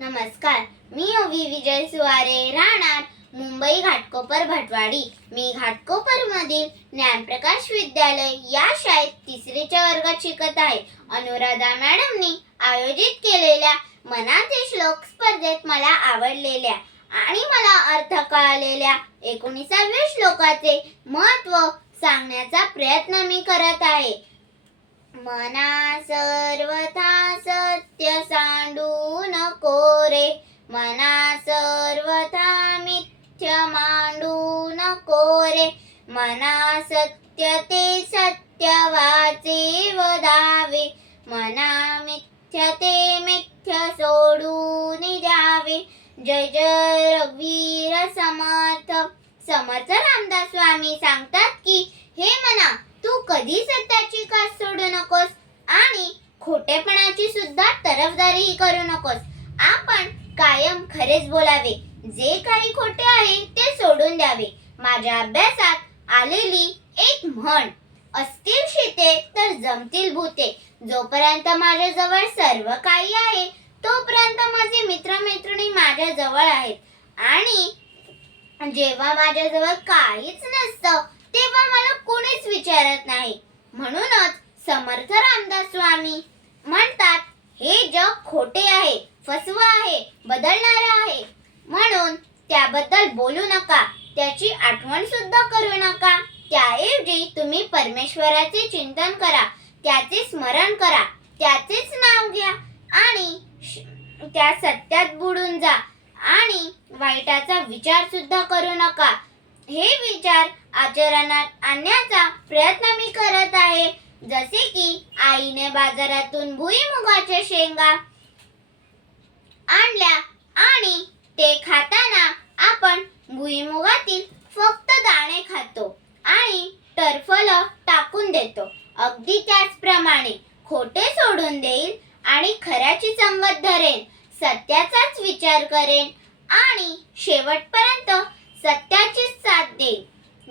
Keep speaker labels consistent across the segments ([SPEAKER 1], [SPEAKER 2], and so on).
[SPEAKER 1] नमस्कार मी अवी विजय सुवारे राहणार मुंबई घाटकोपर भटवाडी. मी घाटकोपर मधील ज्ञानप्रकाश विद्यालय या शाळेत तिसरीच्या वर्गात शिकत आहे. अनुराधा मॅडमनी आयोजित केलेल्या मनाचे श्लोक स्पर्धेत मला आवडलेल्या आणि मला अर्थ कळालेल्या एकोणीसाव्या श्लोकाचे महत्त्व सांगण्याचा प्रयत्न मी करत आहे. मना सर्वथा सत्य सांडू नको रे मना सर्वथा मिथ्य मांडू नको रे मना सत्य ते सत्य वाचे वदावे मना मिथ्य ते मिथ्य सोडून जावे. जय जय रघुवीर समर्थ. समर्थ रामदास स्वामी सांगतात की हे मना तू कधी सत्याची कास सोडू नकोस? आणि खोटेपणाची सुद्धा तरफदारीही करू नकोस. कायम खरेच बोलावे. जे काही खोटे आहे ते सोडून द्यावे. माझ्या अभ्यासात आलेली एक म्हण असतील शिते तर जमतील भूते. जोपर्यंत माझ्या जवळ सर्व काही आहे तोपर्यंत माझे मित्रमैत्रिणी माझ्या जवळ आहेत. आणि जेव्हा माझ्याजवळ काहीच नसतं तेव्हा मला कोणीच विचारत नाही. म्हणूनच समर्थ रामदास स्वामी म्हणतात हे जग खोटे आहे. फसवं आहे बदलणारं आहे. म्हणून त्याबद्दल बोलू नका. त्याची आठवण सुद्धा करू नका. त्याऐवजी तुम्ही परमेश्वराचे चिंतन करा. त्याचे स्मरण करा. त्याचेच नाव घ्या. आणि श- त्या सत्यात बुडून जा. आणि वाईटाचा विचार सुद्धा करू नका. हे विचार आचरणात आणण्याचा प्रयत्न मी करत आहे. जसे की आईने बाजारातून भुईमुगाच्या शेंगा आणल्या आणि ते खाताना आपण भुईमुगातील फक्त दाणे खातो आणि टरफल टाकून देतो. अगदी त्याचप्रमाणे खोटे सोडून देईल आणि खऱ्याची संगत धरेन सत्याचाच विचार करेन आणि शेवटपर्यंत सत्याचीच साथ देईल.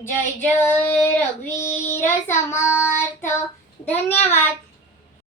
[SPEAKER 1] जय जय रघुवीर समर्थ. धन्यवाद.